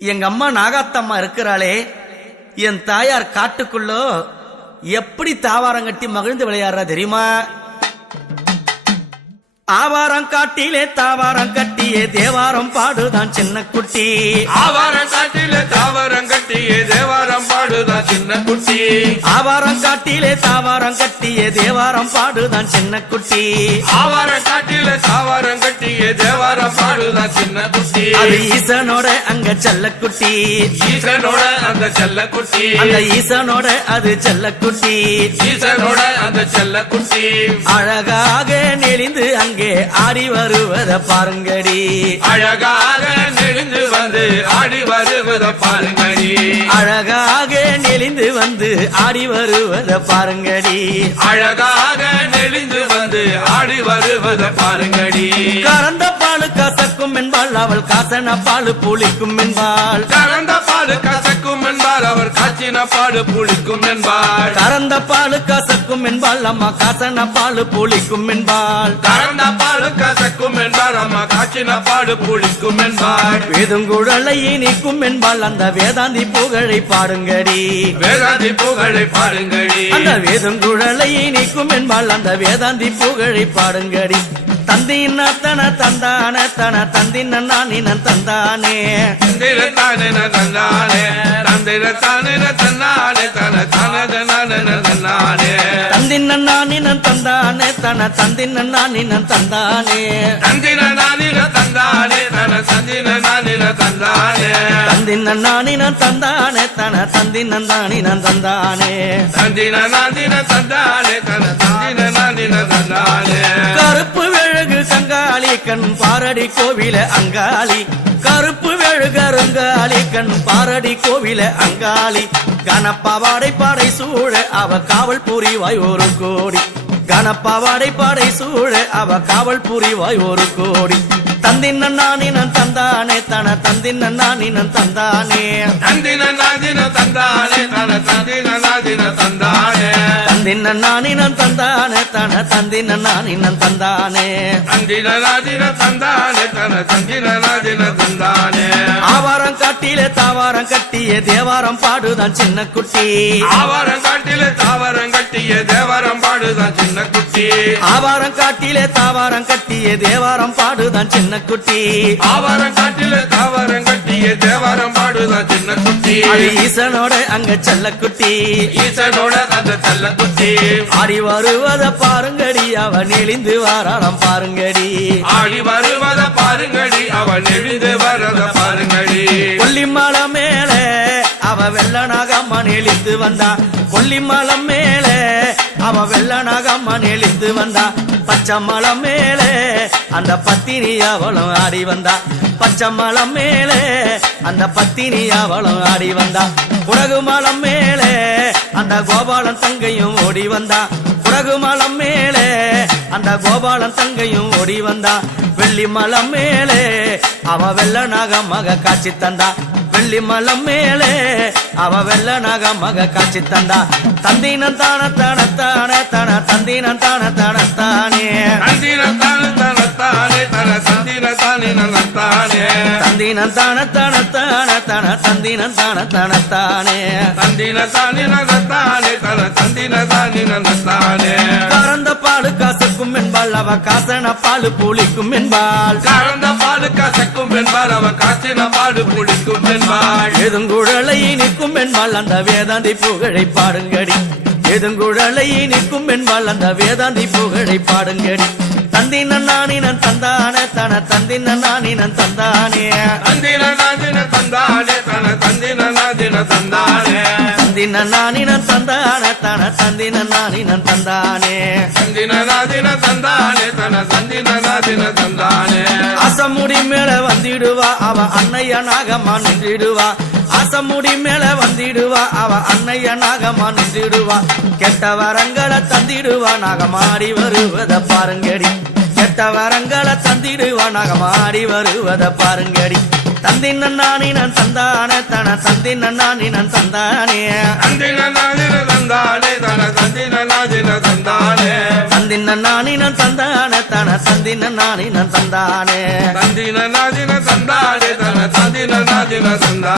எங்க அம்மா நாகாத்தம்மா இருக்கிறாளே, என் தாயார் காட்டுக்குள்ளோ எப்படி தாவாரம் கட்டி மகிழ்ந்து விளையாடுறா தெரியுமா? ஆவாரம் காட்டிலே தாவாரம் கட்டியே தேவாரம் பாடுதான் சின்ன குட்டி. ஆவாரம் காட்டிலே தாவாரம் கட்டியே தேவாரம் பாடுதான் சின்ன குட்டி. ஆவாரம் காட்டிலே தாவாரம் கட்டியே தேவாரம் பாடுதான் சின்ன குட்டி. ஆவாரம் காட்டிலே தாவாரம் கட்டியே தேவாரம் பாடுதான் சின்ன குட்டி. அது ஈசனோட அங்க செல்ல குட்டி. ஈசனோட அந்த செல்ல குட்டி. அந்த ஈசனோட அது செல்ல குட்டி. ஈசனோட அந்த செல்ல குட்டி. அழகாக நெளிந்து அங்கே ஆடி வருவத பாருங்கடி. அழகாக நெளிந்து வந்து ஆடி வருவத பாருங்கடி. அழகாக நெளிந்து வந்து ஆடி வருவத பாருங்கடி. அழகாக நெளிந்து வந்து ஆடி வருவத பாருங்கடி. கறந்த பாலு கசக்கும் என்பாள் அவள் காசன பாலு புளிக்கும் என்பாள். கறந்த பாலு கசக்கும் என்பார் அவர் காய்ச்சின பாடு புளிக்கும் என்பார். கறந்த பாலு கசக்கும் என்பாள் அம்மா காசன பாலு புளிக்கும் என்பாள். கறந்த பாலு கசக்கும் என்பார் அம்மா காய்ச்சின பாடு புளிக்கும் என்பார். வேதுங்குழலை இனிக்கும் என்பாள் அந்த வேதாந்தி புகழை பாடுங்கடி. வேதாந்தி புகழை பாடுங்கடி. அந்த வேதுங்குழலை இனிக்கும் என்பாள் அந்த வேதாந்தி புகழை பாடுங்கடி. தந்தின தன தந்தான தன தந்தின நானின தந்தானே. தந்திரத்தானே தந்தானே தந்திரத்தானே தந்தானே தன தனத நானே தந்தானே. தந்தின நானின தந்தானே தன தந்தின நானின தந்தானே. தந்தின நானின தந்தானே தன தந்தின நானின தந்தானே. தந்தின நானின தந்தானே தன தந்தின நானின தந்தானே. தந்தின நானின தந்தானே தன தந்தின நானின தந்தானே. கருப்பு வெழுகு கங்காளி கண் பாரடி கோவில அங்காளி. கருப்பு வெழுகருங்காளி கண் பாரடி கோவில அங்காளி. கனப்பாவாடை பாடை சூழ அவ காவல் புரிவாய் ஒரு கோடி. கனப்பாவாடை பாடை சூழ அவ காவல் புரிவாய் ஒரு கோடி. தந்தின நானின தந்தானே தன தந்தின நானின தந்தானே. தந்தின நாதின தந்தானே தன தந்தின நாதின தந்தானே. தந்தின நானின தந்தானே தன தந்தின நானின தந்தானே. தந்தின நாதின தந்தானே தன தந்தின நாதின தந்தானே. ஆவாரம் காட்டிலே தாவாரம் கட்டிய தேவாரம் பாடுதான் சின்ன குட்டி. ஆவாரம் காட்டிலே தாவாரம் கட்டிய தேவாரம் பாடுதான் சின்ன குட்டி. ஆவாரம் காட்டிலே தாவாரம் கட்டிய தேவாரம் பாடுதான் சின்ன குட்டி. ஆவாரம் காட்டிலே தாவாரம் கட்டிய தேவாரம் பாடுதான் சின்ன குட்டி. அது ஈசனோட அங்க செல்ல குட்டி. ஈசனோட அந்த செல்ல குட்டி. ஆடி வருவத பாருங்கடி அவன் நெளிந்து வாராடம் பாருங்கடி. ஆடி வருவத பாருங்கடி அவன் எழுந்து வரத பாருங்கடி. கொல்லிமலை மேல அவ வெள்ளனாகம்மா நெளிந்து வந்தா. கொல்லிமலை மேல அவ வெள்ளனாகம்மா நெளிந்து வந்தா. பச்சை மலை மேலே அந்த பத்தினி அவளும் ஆடி வந்தா. பச்சை மலை மேலே அந்த பத்தினி அவளும் ஆடி வந்தா. குடகு மலம் மேலே அந்த கோபாலன் தங்கையும் ஓடி வந்தா. குடகு மலம் மேலே அந்த கோபாலன் தங்கையும் ஓடி வந்தா. வெள்ளி மலம் மேலே அவ வெள்ளனாக மக காட்சி தந்தா. வெள்ளி மலம் மேலே அவ வெள்ளனாக மக காட்சி தந்தா. தந்தினம் தான தான தான தன தந்தினம் தான தான தானே. தந்தினம் தான தான தானே தன தந்தின தானே தானே. தந்தினம் தான தான தான தன தந்தினம் தான தான தானே. தந்தின தானே தானே தன தந்தின தானே தானே. கறந்த பாலு காசக்கும் என்பாள் அவ காசன பாலு புளிக்கும் என்பாள். கறந்த பாலு கசக்கும் என்பாள் அவ காய்ச்சின பாடு புளிக்கும் என்பாள். எதுங்குழலை நிற்கும் என்பாள் அந்த வேதாந்தி புகழை பாடுங்கடி. எதுங்குழலை நிற்கும் என்பாள் அந்த வேதாந்தி புகழை பாடுங்கடி. தந்தின நானின தந்தானே தன தந்தின நானின தந்தானே. தந்தின நாதின தந்தானே தன தந்தின நாதின தந்தானே. தந்தின நானின தந்தானே தன தந்தின நானின தந்தானே. தந்தின நாதின தந்தானே தன தந்தின நாதின தந்தானே. அசமுடி மேல வந்திடுவா அவ அன்னைய நாகம்மா நின்றிடுவா. அசமுடி மேல வந்திடுவா அவ அன்னைய நாகம்மா நின்றிடுவா. கெட்ட வரங்களை தந்திடுவா நாகமாடி வருவத பாருங்கடி. கெட்ட வரங்களை தந்திடுவா நாகமாடி வருவத பாருங்கடி. தந்தின நானின தந்தானே தன தந்தின நானின தந்தானே. தந்தின நாதின தந்தானே தன தந்தின நாதின தந்தானே. தந்தின நானின தந்தானே தன தந்தின நானின தந்தானே தந்தின நாதின தந்தாடே தன தந்தின நாதின தந்தா